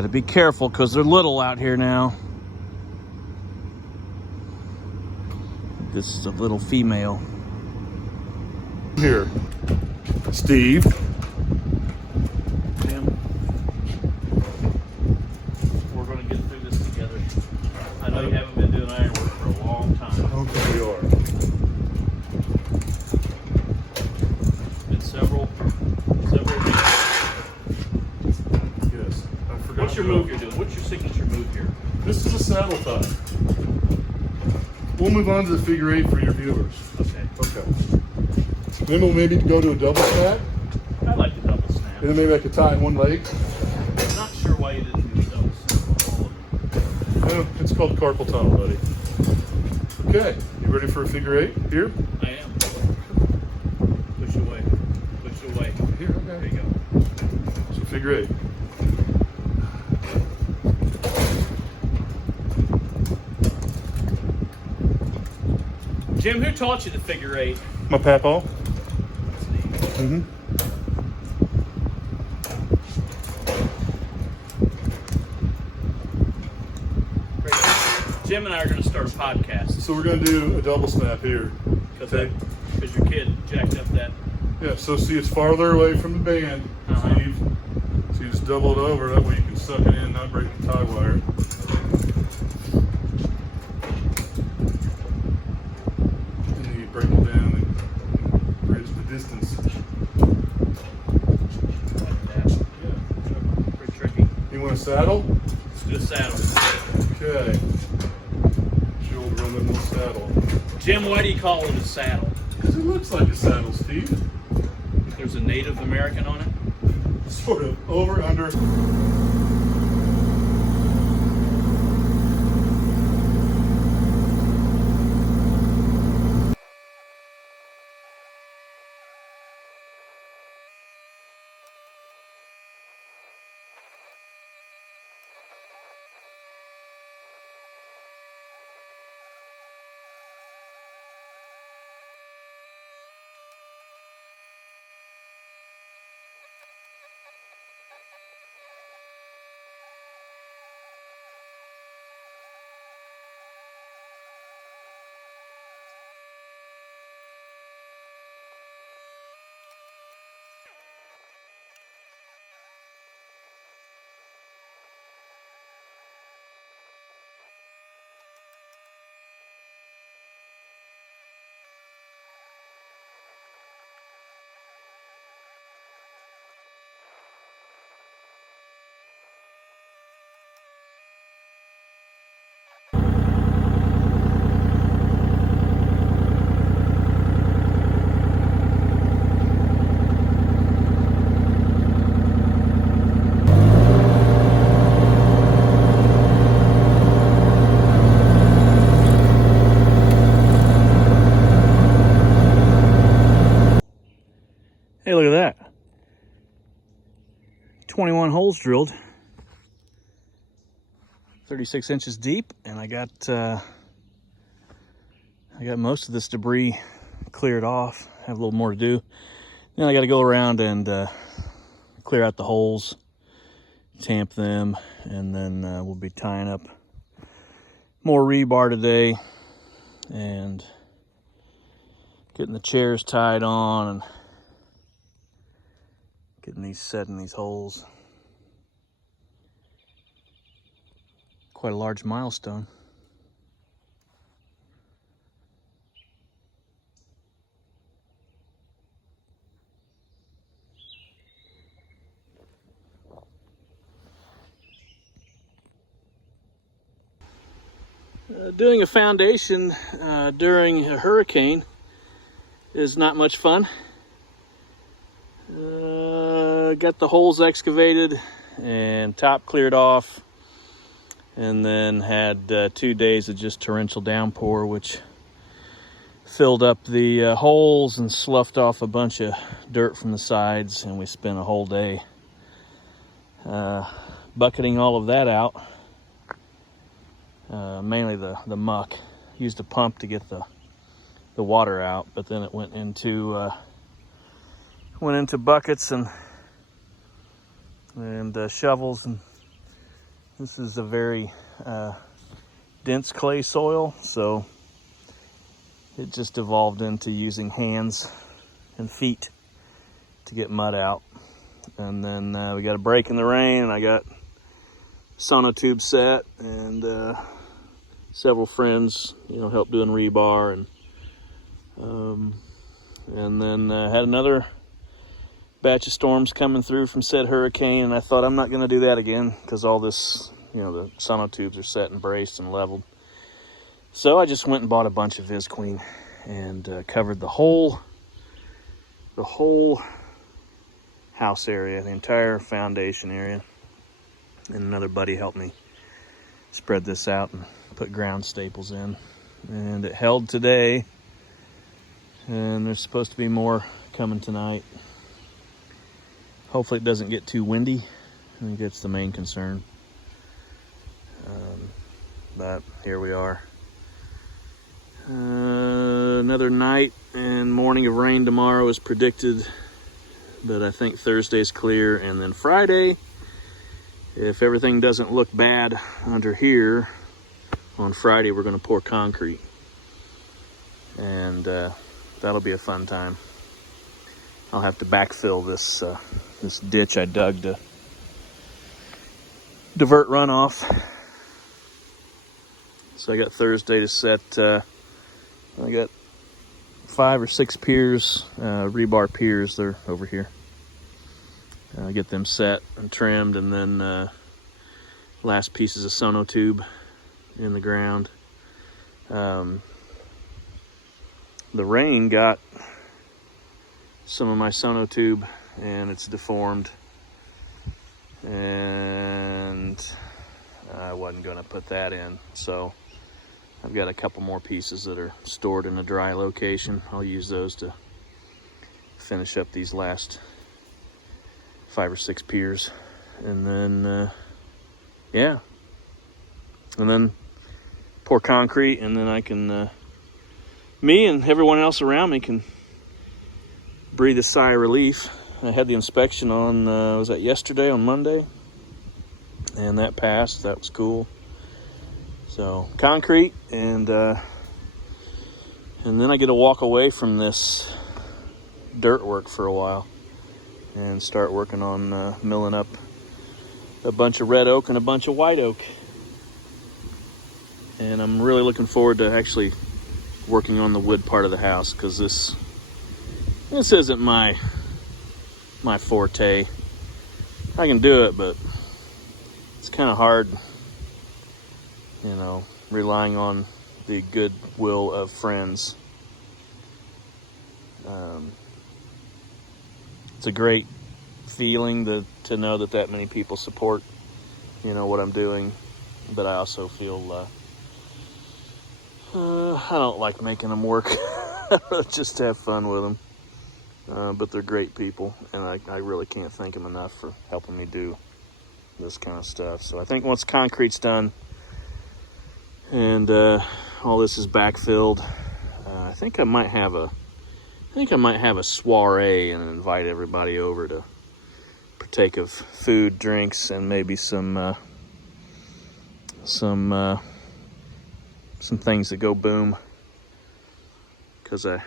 Got to be careful because they're little out here now. This is a little female. Here, Steve. Jim, we're going to get through this together. I know you haven't been doing iron work for a long time. I don't think we are. Been several weeks. Yes, I forgot. What's your move you're doing? What's your signature move here? This is a saddle tie. We'll move on to the figure eight for your viewers. Okay. Okay. Then we'll maybe go to a double snap. I like the double snap. And then maybe I could tie in one leg. I'm not sure why you didn't do the double snap on all of them. No, it's called carpal tunnel, buddy. Okay, you ready for a figure eight here? I am. Push away. Push away. Here, okay. There you go. So figure eight. Jim, who taught you the figure eight? My papaw. Mm-hmm. Jim and I are going to start a podcast. So we're going to do a double snap here. Because your kid jacked up that. Yeah, so see it's farther away from the band, Steve. So you just double it over, that way you can suck it in, not break the tie wire. And then you break it down and bridge the distance. Like that. Yeah. Pretty tricky. You want a saddle? Let's do a saddle. Okay. It's your old Roman saddle. Jim, why do you call it a saddle? Because it looks like a saddle, Steve. There's a Native American on it? Sort of. Over, under. Hey, look at that. 21 holes drilled. 36 inches deep, and I got most of this debris cleared off. Have a little more to do. Then I got to go around and clear out the holes, tamp them, and then we'll be tying up more rebar today and getting the chairs tied on and getting these set in these holes. Quite a large milestone. Doing a foundation during a hurricane is not much fun. Got the holes excavated and top cleared off, and then had 2 days of just torrential downpour, which filled up the holes and sloughed off a bunch of dirt from the sides, and we spent a whole day bucketing all of that out. Mainly the muck. Used a pump to get the water out, but then it went into buckets and shovels and This is a very dense clay soil, so it just evolved into using hands and feet to get mud out. And then we got a break in the rain, and I got sonotube set, and several friends, helped doing rebar, and then had another batch of storms coming through from said hurricane, and I thought I'm not going to do that again because all this, the sonotubes are set and braced and leveled. So I just went and bought a bunch of Visqueen and covered the whole house area, the entire foundation area. And another buddy helped me spread this out and put ground staples in. And it held today, and there's supposed to be more coming tonight. Hopefully it doesn't get too windy. I think that's the main concern. But here we are. Another night and morning of rain tomorrow is predicted, but I think Thursday's clear, and then Friday, if everything doesn't look bad under here, on Friday we're going to pour concrete, and that'll be a fun time. I'll have to backfill this ditch I dug to divert runoff. So I got Thursday to set. I got 5 or 6 piers, rebar piers. They're over here. Get them set and trimmed, and then last pieces of sonotube in the ground. The rain got some of my sonotube, and it's deformed, and I wasn't going to put that in, so I've got a couple more pieces that are stored in a dry location. I'll use those to finish up these last 5 or 6 piers, and then yeah, and then pour concrete, and then I can me and everyone else around me can breathe a sigh of relief. I had the inspection on was that yesterday, on Monday, and that passed. That was cool. So concrete, and then I get to walk away from this dirt work for a while and start working on milling up a bunch of red oak and a bunch of white oak. And I'm really looking forward to actually working on the wood part of the house, because this isn't my forte. I can do it, but it's kind of hard, relying on the goodwill of friends. It's a great feeling to know that many people support, what I'm doing. But I also feel I don't like making them work. Just to have fun with them. But they're great people, and I really can't thank them enough for helping me do this kind of stuff. So I think once concrete's done and all this is backfilled, I think I might have a soiree and invite everybody over to partake of food, drinks, and maybe some things that go boom, because I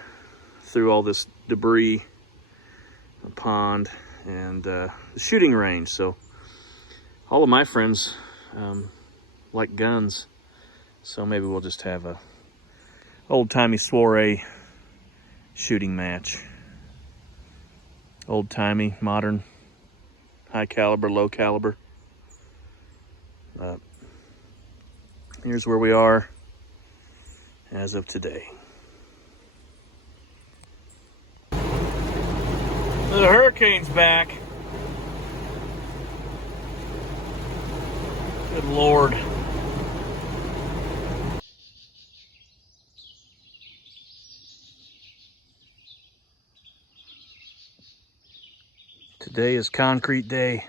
threw all this debris, a pond, and the shooting range. So all of my friends like guns, so maybe we'll just have a old-timey soiree shooting match. Old-timey, modern, high caliber, low caliber. Here's where we are as of today. The hurricane's back. Good Lord. Today is concrete day.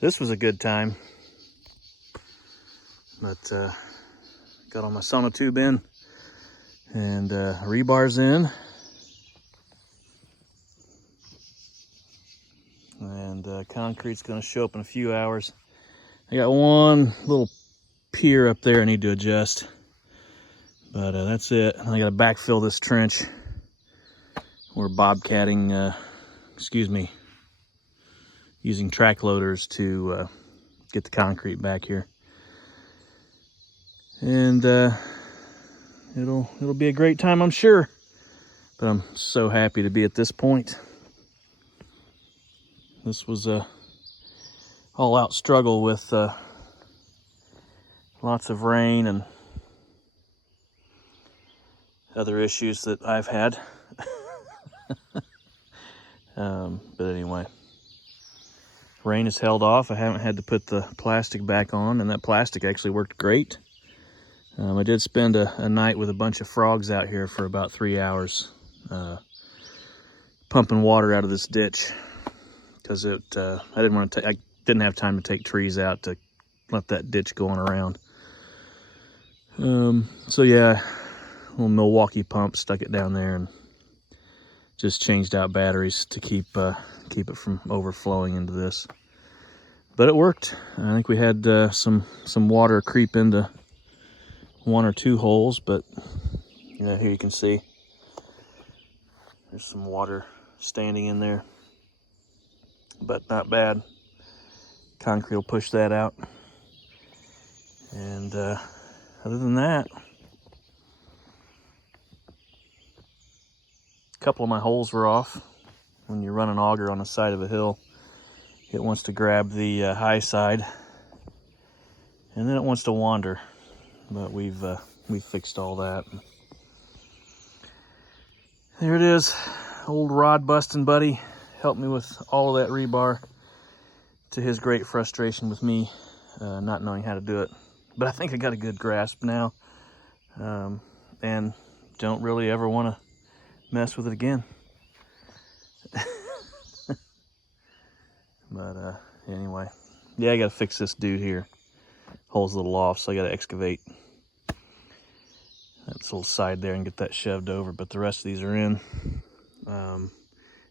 This was a good time. But got all my sonotube in, and rebar's in. and concrete's going to show up in a few hours. I got one little pier up there I need to adjust, but that's it. I got to backfill this trench. We're bobcatting, using track loaders to get the concrete back here, and it'll be a great time, I'm sure. But I'm so happy to be at this point. This was a all-out struggle with lots of rain and other issues that I've had. But anyway, rain has held off. I haven't had to put the plastic back on, and that plastic actually worked great. I did spend a night with a bunch of frogs out here for about 3 hours, pumping water out of this ditch, because I didn't have time to take trees out to let that ditch go on around. So yeah, a little Milwaukee pump, stuck it down there, and just changed out batteries to keep it from overflowing into this. But it worked. I think we had some water creep into 1 or 2 holes, but yeah, here you can see there's some water standing in there, but not bad. Concrete will push that out, and other than that, a couple of my holes were off. When you run an auger on the side of a hill, it wants to grab the high side, and then it wants to wander. But we've fixed all that. There it is, old rod busting buddy. Helped me with all of that rebar, to his great frustration with me not knowing how to do it. But I think I got a good grasp now, and don't really ever want to mess with it again. But anyway, yeah, I got to fix this dude here. Hole's a little off, so I got to excavate that little side there and get that shoved over, but the rest of these are in.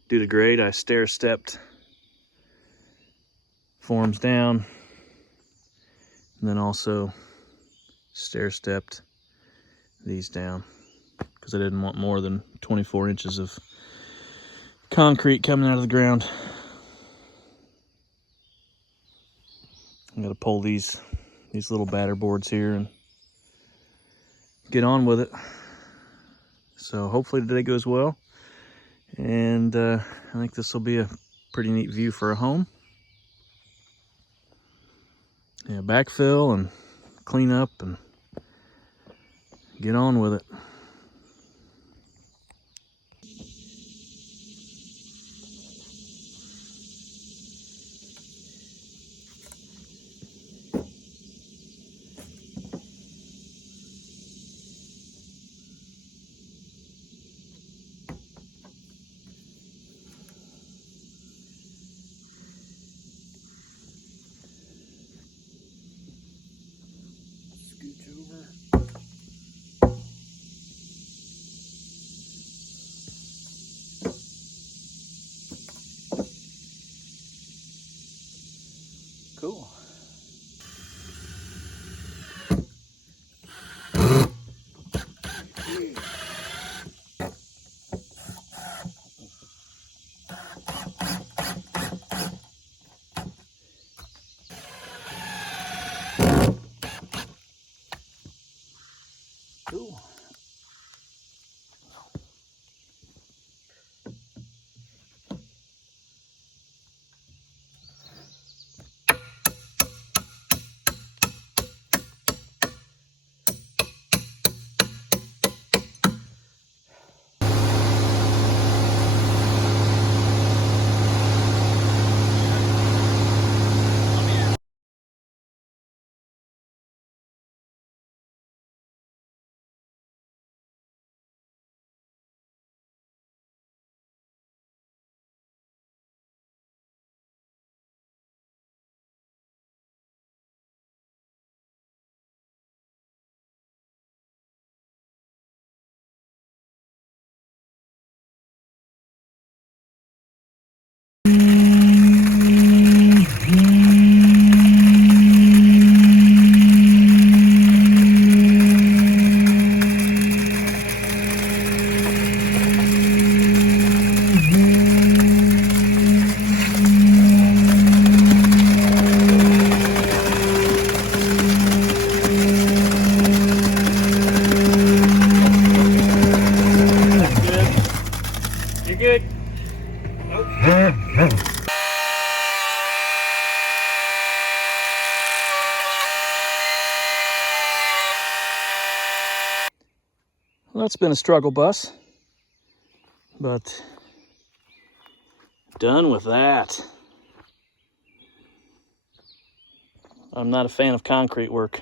Due to grade, I stair-stepped forms down, and then also stair-stepped these down, because I didn't want more than 24 inches of concrete coming out of the ground. I'm gonna pull these little batter boards here and get on with it. So hopefully today goes well, and I think this will be a pretty neat view for a home. Yeah, backfill and clean up and get on with it. Scooch over. Cool. Cool. Well, that's been a struggle bus, but done with that. I'm not a fan of concrete work.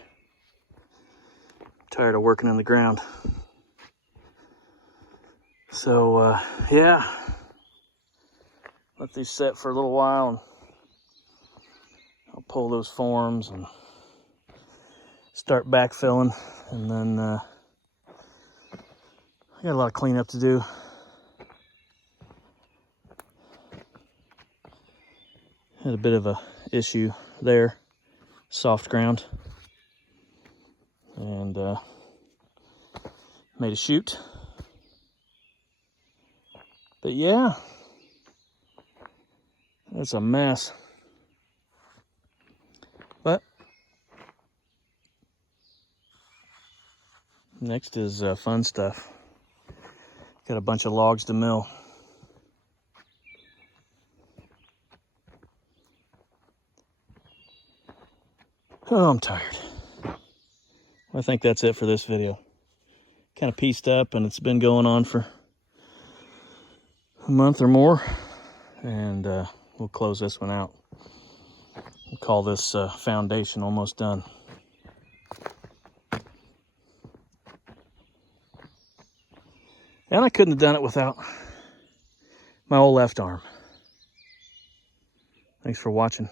Tired of working in the ground. So, yeah. Let these set for a little while and I'll pull those forms and start backfilling. And then I got a lot of cleanup to do. Had a bit of a issue there. Soft ground. And made a chute. But yeah, it's a mess. But next is fun stuff. Got a bunch of logs to mill. Oh, I'm tired. I think that's it for this video. Kind of pieced up, and it's been going on for a month or more. And we'll close this one out. We'll call this foundation almost done. And I couldn't have done it without my old left arm. Thanks for watching.